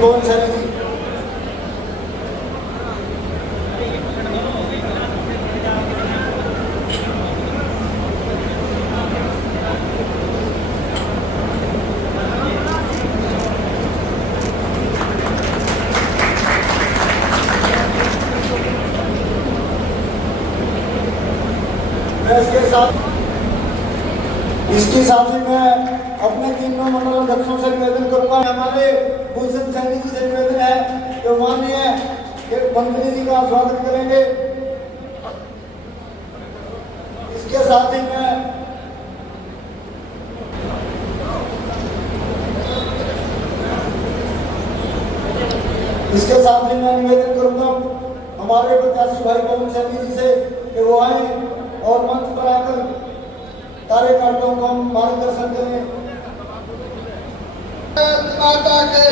पवन सैनी जी। इसके साथ ही मैं अपने तीनों मंडल अध्यक्षों से निवेदन करूंगा। हमारे भूषण सैनी जी से निवेदन है कि माननीय मंत्री जी का स्वागत करेंगे। इसके साथ ही मैं निवेदन करूंगा हमारे प्रत्याशी भाई पवन सैनी जी से कि वो आए और मंच पर आकर कार्यकर्ताओं को मार्गदर्शन करें। माता के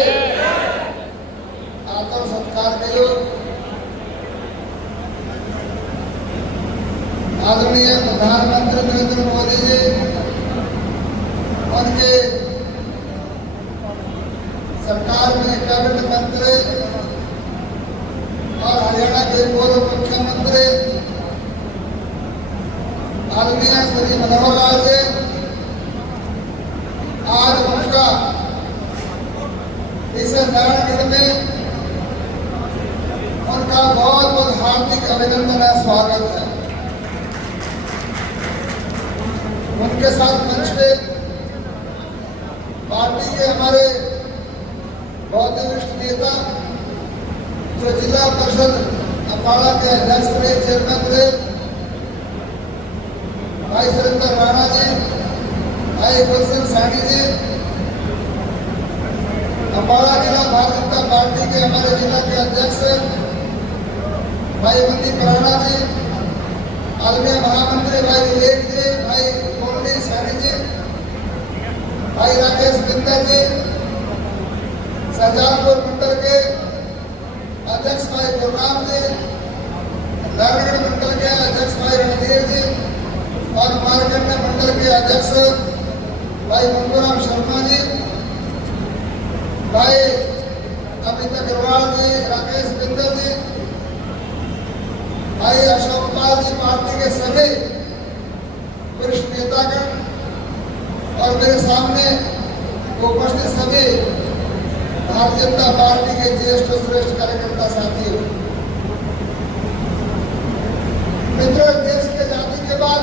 आदर सत्कार के लोग आदरणीय प्रधानमंत्री नरेंद्र मोदी जी, उनके सरकार में कैबिनेट मंत्री और हरियाणा के पूर्व मुख्यमंत्री आदरणीय श्री मनोहर लाल जी, आज उनका इस नारायणगढ़ में उनका बहुत बहुत हार्दिक अभिनंदन है, स्वागत है। उनके साथ मंच पे पार्टी के हमारे बहुत वरिष्ठ नेता जो जिला परिषद अखाड़ा के अध्यक्ष थे, चेयरमैन थे, भाई सुरेंद्र राणा जी, भाई गुलशन सैनी जी, अम्बाला जिला भारतीय जनता पार्टी के हमारे जिला के अध्यक्ष भाई मनदीप राणा जी, आदरणीय महामंत्री भाई विवेक जी, भाई मोहनी सैनी जी, भाई राकेश बिंदर जी, शाहजहांपुर मंडल के अध्यक्ष भाई गुरनाम जी, नारायणगढ़ मंडल के अध्यक्ष भाई रणधीर जी और मारकंडा मंडल के अध्यक्ष भाई मंगूराम शर्मा जी, भाई अमित अग्रवाल जी, राकेश बिंदर जी, भाई अशोक पाल जी, पार्टी के सभी वरिष्ठ नेतागण और मेरे सामने उपस्थित सभी भारतीय जनता पार्टी के ज्येष्ठ श्रेष्ठ कार्यकर्ता साथियों, मित्रों, देश के आजादी के बाद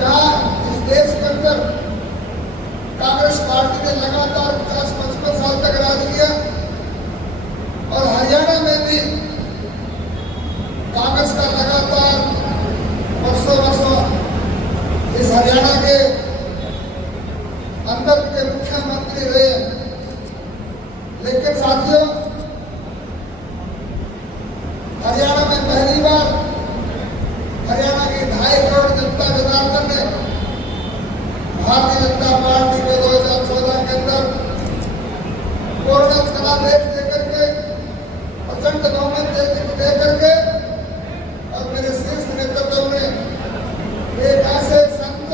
जहां इस देश के अंदर कांग्रेस पार्टी ने लगातार 50-55 साल तक राज किया और हरियाणा में भी कांग्रेस का लगातार वर्षों इस हरियाणा के अंदर के मुख्यमंत्री रहे। लेकिन साथियों, हरियाणा में पहली बार हरियाणा की 2.5 करोड़ जनता जनार्दन ने भारतीय जनता पार्टी को 2014 के अंदर पूर्ण जनादेश देकर के, प्रचंड बहुमत देकर के और मेरे शीर्ष नेतृत्व में एक ऐसे संत,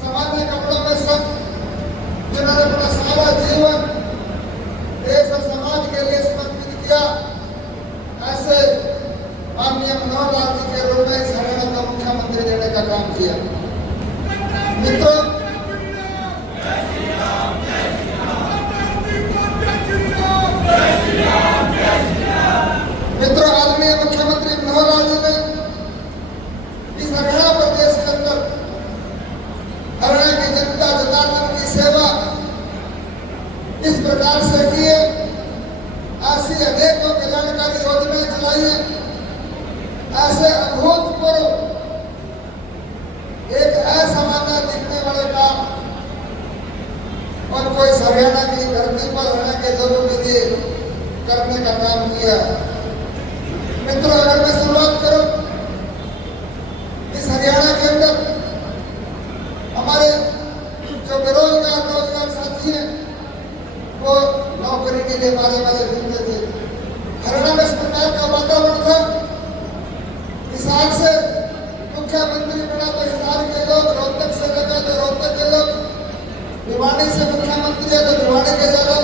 सामान्य कपड़ों में संत, जिन्होंने अपना सारा जीवन देश और समाज के लिए समर्पित किया, ऐसे माननीय मनोहर लाल जी के रूप में इस हरियाणा का मुख्यमंत्री देने का काम किया। मित्रों, आदरणीय मुख्यमंत्री मनोहर लाल जी ने इस हरियाणा प्रदेश के अंदर हरियाणा की जनता जनार्दन की सेवा इस प्रकार से की है, ऐसी अनेकों कल्याणकारी योजनाएं चलाई है, ऐसे अभूतपूर्व एक असामान्य दिखने वाले काम और कोई हरियाणा की धरती पर हरियाणा के लोगों के लिए करने का काम किया। मित्रों, अगर मैं शुरुआत करूं इस हरियाणा के अंदर हमारे जो बेरोजगार नौजवान साथी हैं वो नौकरी के लिए मारे घूमते थे। हरियाणा में इस प्रकार का वातावरण था। हिसार से मुख्यमंत्री बना तो हिसार के लोग, रोहतक से लगा तो रोहतक के लोग, भिवानी से मुख्यमंत्री है तो भिवानी के ज्यादा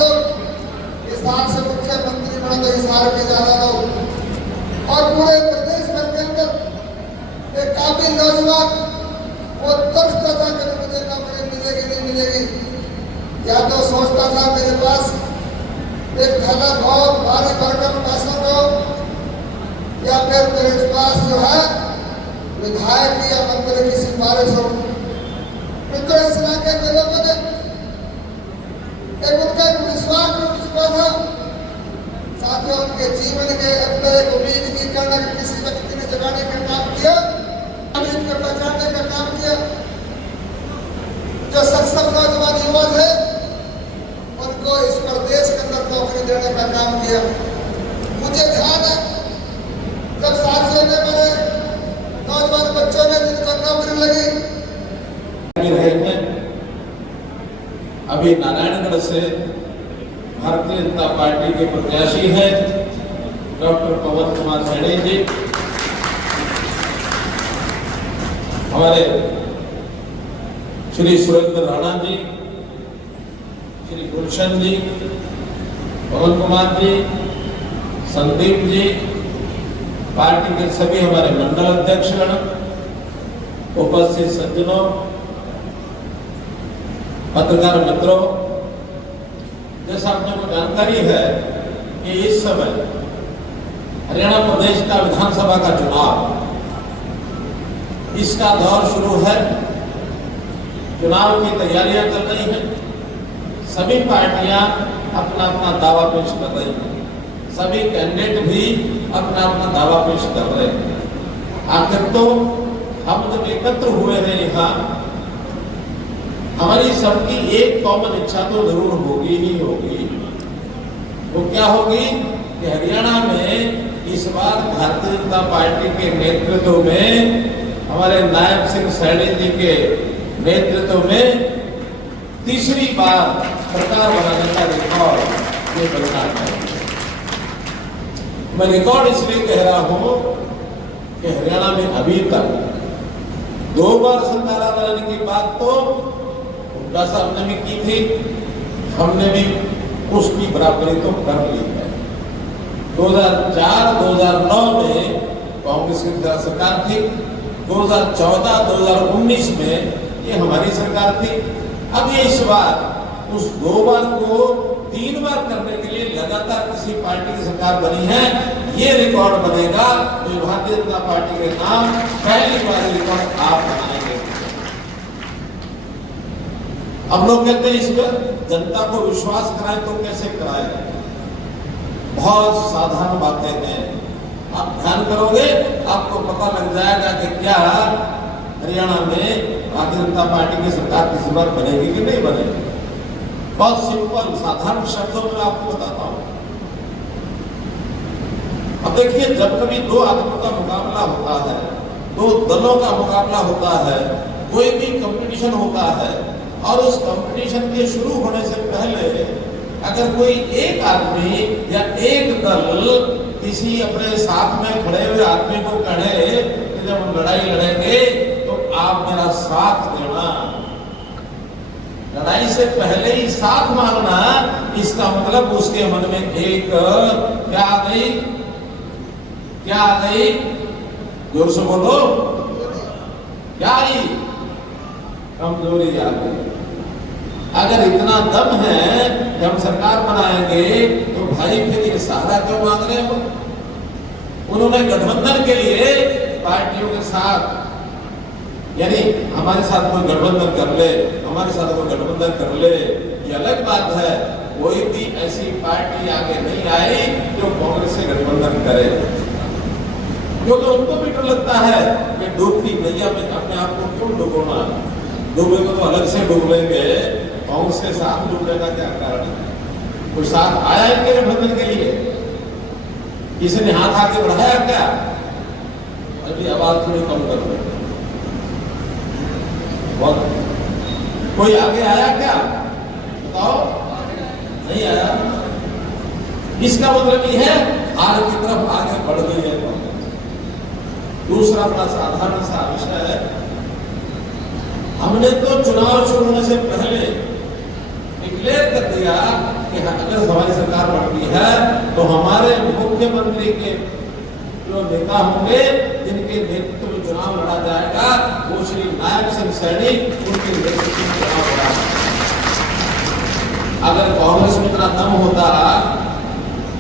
सोचता था मेरे पास एक धनक हो, भारी भरकम पैसों को, या फिर मेरे पास जो है विधायक या मंत्री की सिफारिश हो। मित्रों, इस इलाके के लोगों ने एक उनका एक विश्वास टूट चुका था। साथियों, उनके जीवन के अंदर एक उम्मीद की करना कि किसी व्यक्ति ने जगाने का काम किया, इनको पहचानने का काम किया। जो सक्षम नौजवान युवा थे उनको इस प्रदेश के अंदर नौकरी देने का काम किया। मुझे ध्यान है जब साथियों ने मेरे नौजवान बच्चों ने जिनको नौकरी लगी, अभी नारायणगढ़ से भारतीय जनता पार्टी के प्रत्याशी हैं डॉक्टर पवन कुमार सैनी जी, हमारे श्री सुरेंद्र राणा जी, श्री गुलशन जी, पवन कुमार जी, संदीप जी, पार्टी के सभी हमारे मंडल अध्यक्षगण, उपस्थित सज्जनों, पत्रकार मित्रों, जैसा आप लोगों को जानकारी है कि इस समय हरियाणा प्रदेश का विधानसभा का चुनाव, इसका दौर शुरू है। चुनाव की तैयारियां चल रही हैं। सभी पार्टियां अपना अपना दावा पेश कर रही हैं। सभी कैंडिडेट भी अपना अपना दावा पेश कर रहे हैं। आखिर तो हम जब एकत्र हुए हैं यहाँ, हमारी सबकी एक कॉमन इच्छा तो जरूर होगी ही होगी। वो क्या होगी कि हरियाणा में इस बार भारतीय जनता पार्टी के नेतृत्व में, हमारे नायब सिंह सैनी जी के नेतृत्व में तीसरी बार सरकार बनाने का रिकॉर्ड ये बनना है। मैं रिकॉर्ड इसलिए कह रहा हूं कि हरियाणा में अभी तक 2 बार सरकार बनाने की बात तो साहब ने भी की थी, हमने भी उसकी बराबरी तो कर ली है। 2004-2009 में कांग्रेस की सरकार थी, 2014-2019 में ये हमारी सरकार थी। अब ये इस बार उस 2 बार को 3 बार करने के लिए लगातार किसी पार्टी की सरकार बनी है, ये रिकॉर्ड बनेगा। तो भारतीय जनता पार्टी के नाम पहली बार रिकॉर्ड आप बनाएंगे। अब लोग कहते हैं इस पर जनता को विश्वास कराएं तो कैसे कराएं? बहुत साधारण बातें हैं। आप ध्यान करोगे आपको पता लग जाएगा कि क्या हरियाणा में भारतीय जनता पार्टी की सरकार किसी बार बनेगी कि नहीं बनेगी। बहुत सिंपल साधारण शब्दों में आपको बताता हूं। अब देखिए, जब कभी 2 आदमियों का मुकाबला होता है, 2 दलों का मुकाबला होता है, कोई भी कंपटीशन होता है, और उस कंपटीशन के शुरू होने से पहले अगर कोई एक आदमी या एक दल किसी अपने साथ में खड़े हुए आदमी को कहे कि जब हम लड़ाई लड़ेंगे तो आप मेरा साथ देना, लड़ाई से पहले ही साथ मांगना, इसका मतलब उसके मन में एक क्या आ गई? जोर से बोलो, क्या आई? कमजोरी आ गई। अगर इतना दम है कि हम सरकार बनाएंगे तो भाई फिर ये सहारा क्यों मांग रहे हो? उन्होंने गठबंधन के लिए पार्टियों के साथ, यानी हमारे साथ कोई गठबंधन कर ले, हमारे साथ कोई गठबंधन कर ले, ये अलग बात है। कोई भी ऐसी पार्टी आगे नहीं आई जो कांग्रेस से गठबंधन करे, क्योंकि उनको भी डर लगता है कि डूबती नैया में अपने आप को क्यों डुबोना, डूबेंगे तो अलग से डूब लेंगे, कांग्रेस के साथ डूबने का क्या कारण है? कोई साथ आया इनके गठबंधन के लिए? किसी ने हाथ आगे बढ़ाया क्या? अभी आवाज थोड़ी कम कर दो। कोई आगे आया क्या? बताओ, नहीं आया। इसका मतलब ये है हार की तरफ आगे बढ़ गई है। दूसरा बड़ा साधारण सा विषय है, हमने तो चुनाव शुरू होने से पहले डिक्लेयर कर दिया कि अगर हमारी सरकार बनती है तो हमारे मुख्यमंत्री के जो नेता होंगे जिनके नेतृत्व में चुनाव लड़ा जाएगा वो श्री नायब सिंह सैनी, उनके नेतृत्व में चुनाव लड़ा। अगर कांग्रेस में इतना दम होता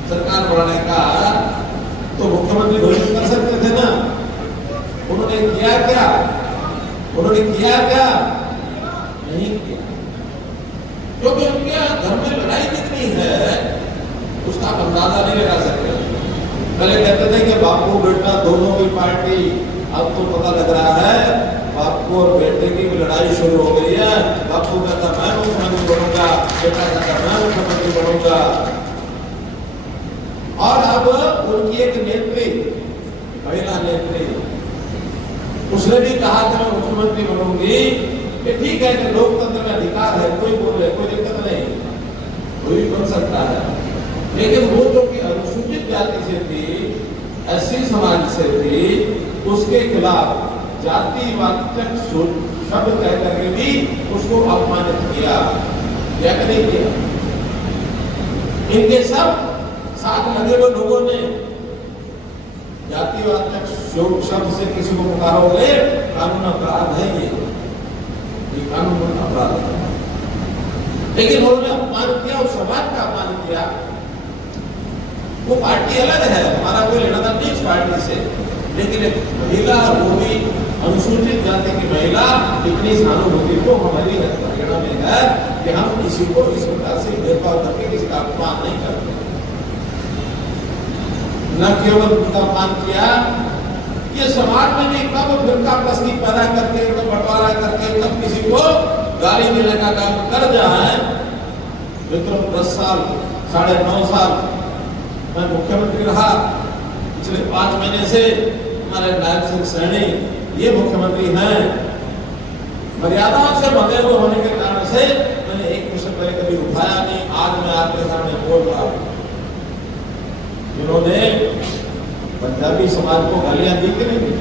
सरकार बढ़ाने का तो मुख्यमंत्री घोषित कर सकते थे ना। उन्होंने किया क्या? उन्होंने किया क्या? नहीं किया, क्योंकि उनके घर में लड़ाई कितनी है उसका आप अंदाजा नहीं लगा सकते। पहले कहते थे कि बापू बेटा दोनों की पार्टी, अब तो पता लग रहा है बापू और बेटे की लड़ाई शुरू हो गई है। बापू कहता मैं मुख्यमंत्री बनूंगा, बेटा कहता मैं मुख्यमंत्री बनूंगा। और अब उनकी एक नेत्री, महिला नेत्री, उसने भी कहा कि मैं मुख्यमंत्री बनूंगी। ये ठीक है कि लोकतंत्र में अधिकार है, कोई बोले कोई दिक्कत नहीं, कोई भी बन सकता है। लेकिन वो जो कि अनुसूचित जाति से थी, एससी समाज से थी, उसके खिलाफ जातिवाचक शब्द कह करके भी उसको अपमानित किया, क्या नहीं किया? इनके सब साथ लगे हुए लोगों ने जातिवाचक शब्द से किसी को पुकारोगे कानून अपराध है, ये कानून अपराध है। लेकिन उन्होंने अपमान किया, उस समाज का अपमान किया। वो पार्टी अलग है, हमारा कोई लेना देना नहीं इस पार्टी से, लेकिन एक महिला, वो भी अनुसूचित जाति की महिला, इतनी सहानुभूति तो हमारी हरियाणा में है कि हम किसी को इस प्रकार से भेदभाव करके किसी का अपमान नहीं करते। न केवल उनका अपमान किया, ये समाज में भी कब फिरका प्रस्ती पैदा करके, कब बंटवारा करके, कब किसी को गाली देने का काम कर जाए। मित्रों 10 साल, 9.5 साल मैं मुख्यमंत्री रहा। पिछले 5 महीने से हमारे नायब सिंह सैनी ये मुख्यमंत्री हैं। मर्यादाओं से बंधे हुए होने के कारण से मैंने एक विषय पर कभी उठाया नहीं। आज मैं आपके सामने बोल रहा हूं। इन्होंने पंजाबी समाज को गालियां दी कि नहीं दी?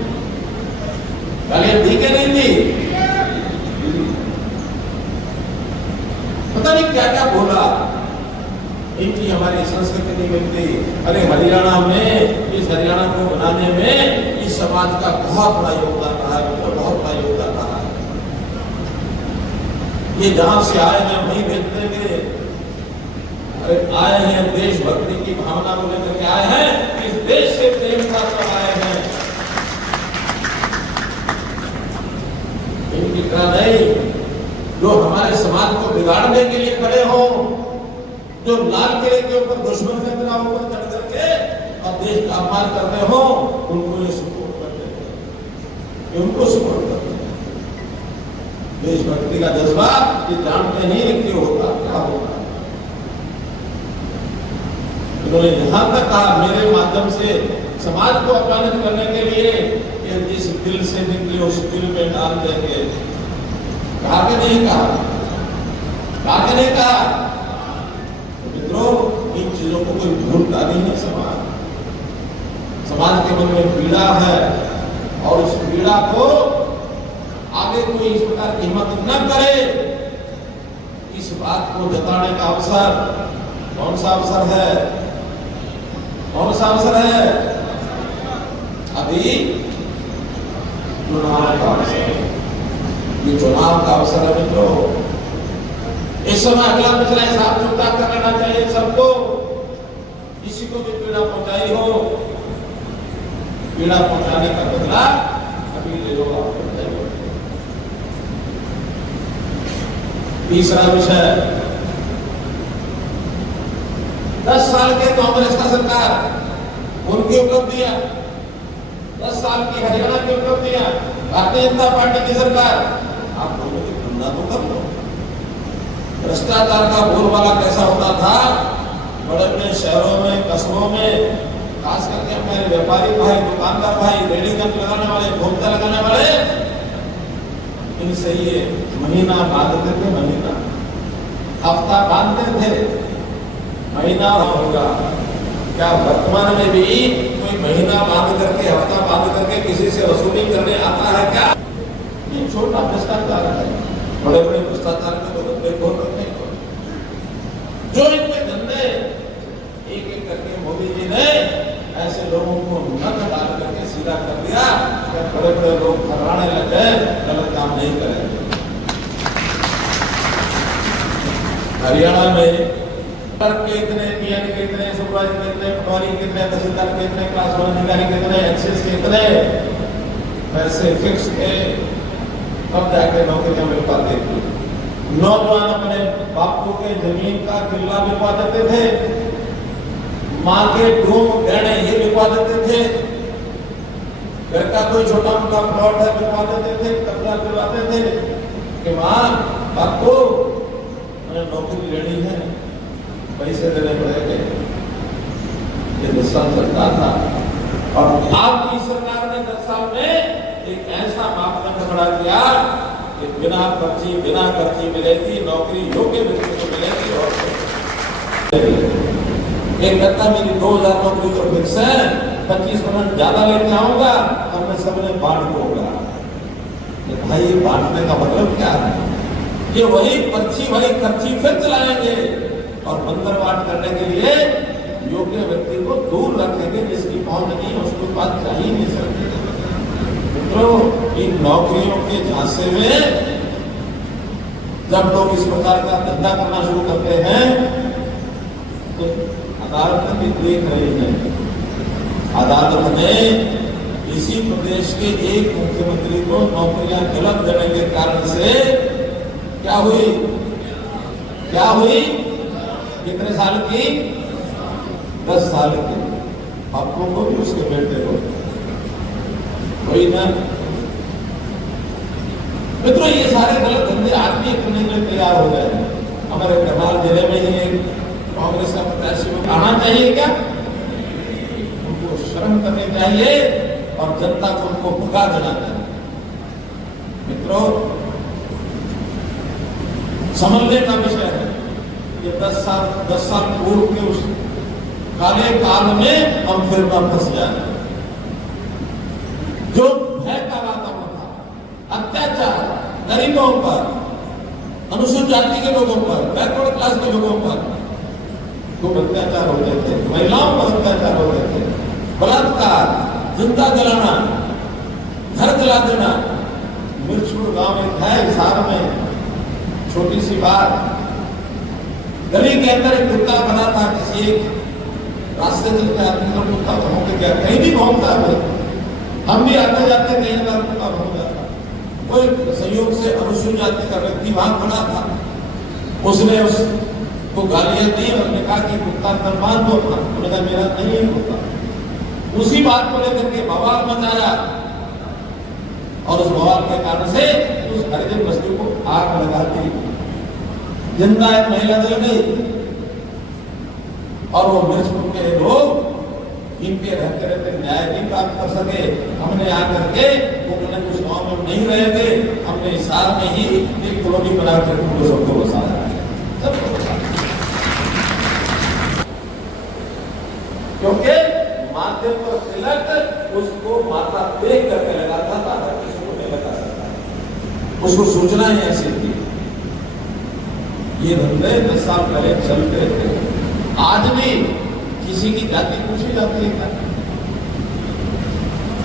गालियां दी कि नहीं दी? पता नहीं क्या क्या बोला। इनकी हमारी संस्कृति नहीं मिलती। अरे हरियाणा में, इस हरियाणा को बनाने में इस समाज का बहुत बड़ा योगदान रहा है, बहुत बड़ा योगदान रहा है। ये जहां से आए हैं वहीं भेजते हुए, अरे आए हैं देशभक्ति की भावना को लेकर के आए हैं, इस देश से प्रेम का सब आए हैं। इनकी तरह नहीं जो हमारे समाज को बिगाड़ने के लिए खड़े हों, जो लाल किले के ऊपर दुश्मन के तरह ऊपर चढ़ करके और देश का अपमान करते हो, उनको ये सपोर्ट करते हैं, उनको सपोर्ट करते हैं। देशभक्ति का जज्बा ये जानते नहीं कि होता क्या होता। उन्होंने यहां तक कहा मेरे माध्यम से समाज को अपमानित करने के लिए ये जिस दिल से निकले उस दिल में डाल देंगे। कहा कि नहीं कहा? कहा कि नहीं कहा? इन चीजों को कोई भूलता नहीं है। समाज के मन में पीड़ा है और उस पीड़ा को आगे कोई इस प्रकार की हिम्मत न करे। इस बात को जताने का अवसर कौन सा अवसर है? कौन सा अवसर है? अभी चुनाव का अवसर है। ये चुनाव का अवसर है मित्रों। इस समय अगला पिछला हिसाब चुकता कर लेना चाहिए सबको। किसी को भी पीड़ा पहुंचाई हो, पीड़ा पहुंचाने का बदला अभी ले लो आप। तीसरा विषय, 10 साल के कांग्रेस का सरकार, उनकी उपलब्धियां, 10 साल की हरियाणा की उपलब्धियां, भारतीय जनता पार्टी की सरकार, आप लोगों की तुलना तो कर लो। भ्रष्टाचार का बोलबाला कैसा होता था बड़े बड़े शहरों में, कस्बों में, खास करके हमारे व्यापारी भाई, दुकानदार भाई, रेडी गंज लगाने वाले, भोक्ता लगाने वाले, इनसे ये महीना बांधते थे, महीना हफ्ता बांधते थे, महीना होगा। क्या वर्तमान में भी कोई महीना बांध करके, हफ्ता बांध करके किसी से वसूली करने आता है क्या? ये छोटा भ्रष्टाचार है। बड़े बड़े भ्रष्टाचार के तो खोल रखते हैं। जो इनके धंधे एक एक करके मोदी जी ने ऐसे लोगों को नक डाल करके सीधा कर दिया कि बड़े बड़े लोग घबराने लग गए, गलत काम नहीं करेंगे। हरियाणा में क्लर्क के इतने, पीएन के इतने, सुपरवाइजर के इतने, पटवारी के इतने, तहसीलदार के इतने, क्लास वन अधिकारी के इतने, एक्सेस के इतने पैसे फिक्स थे, तब जाके नौकरियां मिल पाती थी। नौजवान अपने बापू के जमीन का किला बिकवा देते थे, माँ के डूम गहने ये बिकवा देते थे, घर का कोई छोटा मोटा प्लॉट है बिकवा देते थे, कब्जा करवाते थे कि माँ बापू मैंने नौकरी लेनी है, पैसे देने पड़ेंगे। ये 10 साल सरकार था और आपकी सरकार ने 10 साल में एक ऐसा मापदंड खड़ा किया कि बिना खर्ची मिलेगी नौकरी, योग्य व्यक्ति को मिलेगी। और एक कहता मेरी 2000 नौकरी तो फिक्स है, 25% ज्यादा लेके आऊंगा और मैं सबने बांट दूंगा। भाई ये बांटने का मतलब क्या है? ये वही पर्ची वही खर्ची फिर चलाएंगे और बंदरवाट करने के लिए योग्य व्यक्ति को दूर रखेंगे, जिसकी पहुंच नहीं उसको बात चाहिए नहीं सकती। मित्रों, इन नौकरियों के झांसे में जब लोग इस प्रकार का धंधा करना शुरू करते हैं तो अदालत भी देख रही है। अदालत ने इसी प्रदेश के एक मुख्यमंत्री को नौकरियां गलत देने के कारण से क्या हुई? कितने साल की? 10 साल की। आपको को भी उसके बेटे को कोई ना। मित्रों, ये सारे गलत धंधे आदमी करने के लिए तैयार हो गए। हमारे करनाल जिले में ही एक कांग्रेस का प्रत्याशी आना चाहिए क्या? उनको शर्म करनी चाहिए और जनता को उनको भगा देना चाहिए। मित्रों, समझने का विषय है कि 10 साल पूर्व के उस काले काल में हम फिर न फंस जाए। जो भय का वातावरण था, अत्याचार गरीबों पर, अनुसूचित जाति के लोगों पर, बैकवर्ड क्लास के लोगों पर खूब अत्याचार होते थे, महिलाओं पर अत्याचार होते थे, बलात्कार, जिंदा जलाना, घर जला देना। मिर्चपुर गांव में है हिसार में, छोटी सी बात, गली के अंदर एक कुत्ता बना था। किसी एक रास्ते चलते आदमी का कुत्ता भौंक के गया, कहीं भी भौंकता है, हम भी आते जाते कहीं ना कुत्ता भौंक जाता। कोई संयोग से अनुसूचित जाति का व्यक्ति वहां खड़ा था, उसने उसको गालियां दी और ने कहा कि कुत्ता अंदर बांध दो। उन्होंने कहा मेरा नहीं है कुत्ता। उसी बात को लेकर के बवाल मचाया और उस बवाल के कारण से उस हरिजन बस्ती को आग लगा दी। जिंदा एक महिला जल गई और वो मिर्चपुर के लोग इनके रहते रहते न्याय नहीं प्राप्त कर सके। हमने आकर के वो उस गांव में नहीं रहे थे, हमने इस साल में ही एक कॉलोनी बनाकर उनको सबको बसाया, सबको बसाया। क्योंकि माथे पर तिलक उसको माता देख करके लगाता था, हर किसी को नहीं लगा सकता। उसको सूचना ही ऐसी थी। ये धंधे 10 साल पहले चलते थे। आज भी किसी की जाति पूछी जाती है,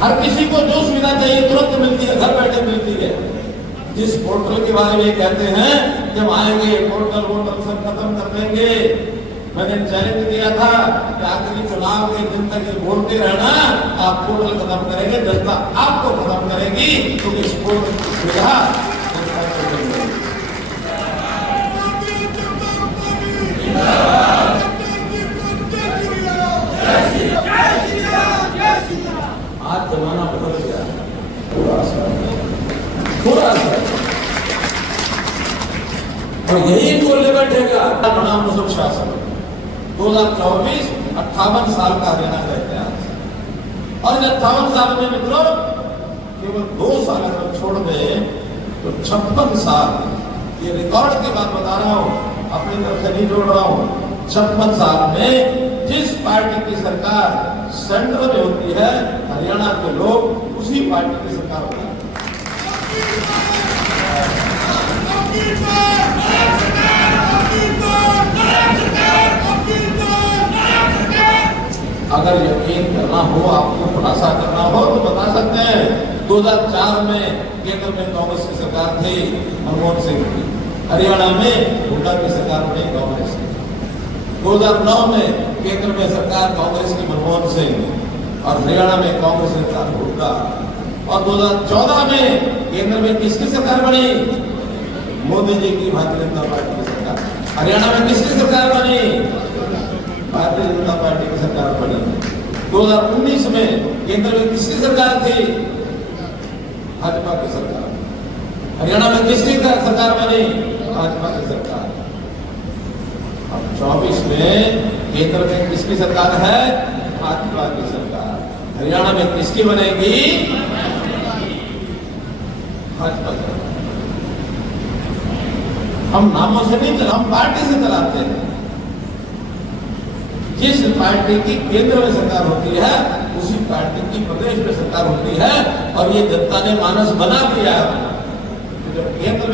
हर किसी को जो सुविधा चाहिए तुरंत मिलती है, घर बैठे मिलती है। जिस पोर्टल के बारे में कहते हैं जब आएंगे पोर्टल वोटल सब खत्म कर देंगे। मैंने चैलेंज दिया था कि आखिरी चुनाव के दिन तक ये बोलते रहना, आप पोर्टल खत्म करेंगे, जनता आपको खत्म करेगी, क्योंकि इस पोर्टल की सुविधा आज जमाना बदल गया, थोड़ा सा और यही बोलने बैठेगा। बना मुस्लिम शासन 2024 58 साल का हरियाणा का इतिहास, और इन 58 साल में मित्रों केवल 2 साल अगर छोड़ दें तो 56 साल। ये रिकॉर्ड की बात बता रहा हूं, अपनी तरफ से नहीं जोड़ रहा हूं। 56 साल में जिस पार्टी की सरकार सेंटर में होती है, हरियाणा के लोग उसी पार्टी की सरकार होती है। अगर यकीन करना हो, आपको खुलासा करना हो तो बता सकते हैं। 2004 में केंद्र में कांग्रेस की सरकार थी, मनमोहन सिंह की। हरियाणा में हुड्डा की सरकार बनी कांग्रेस की। 2009 में केंद्र में सरकार कांग्रेस की मनमोहन सिंह और हरियाणा में कांग्रेस सरकार हुड्डा। और 2014 में केंद्र में किसकी सरकार बनी? मोदी जी की भारतीय जनता पार्टी की सरकार। हरियाणा में किसकी सरकार बनी? भारतीय जनता पार्टी की सरकार बनी। 2019 में केंद्र में किसकी सरकार थी? भाजपा की सरकार। हरियाणा में किसकी सरकार बनी? भाजपा की सरकार। अब 24 में केंद्र में किसकी सरकार है? भाजपा की सरकार। हरियाणा में किसकी बनेगी? भाजपा की। हम नामों से नहीं, हम पार्टी से चलाते हैं। जिस पार्टी की केंद्र में सरकार होती है उसी पार्टी की प्रदेश में सरकार होती है, और ये जनता ने मानस बना दिया है। जब केंद्र में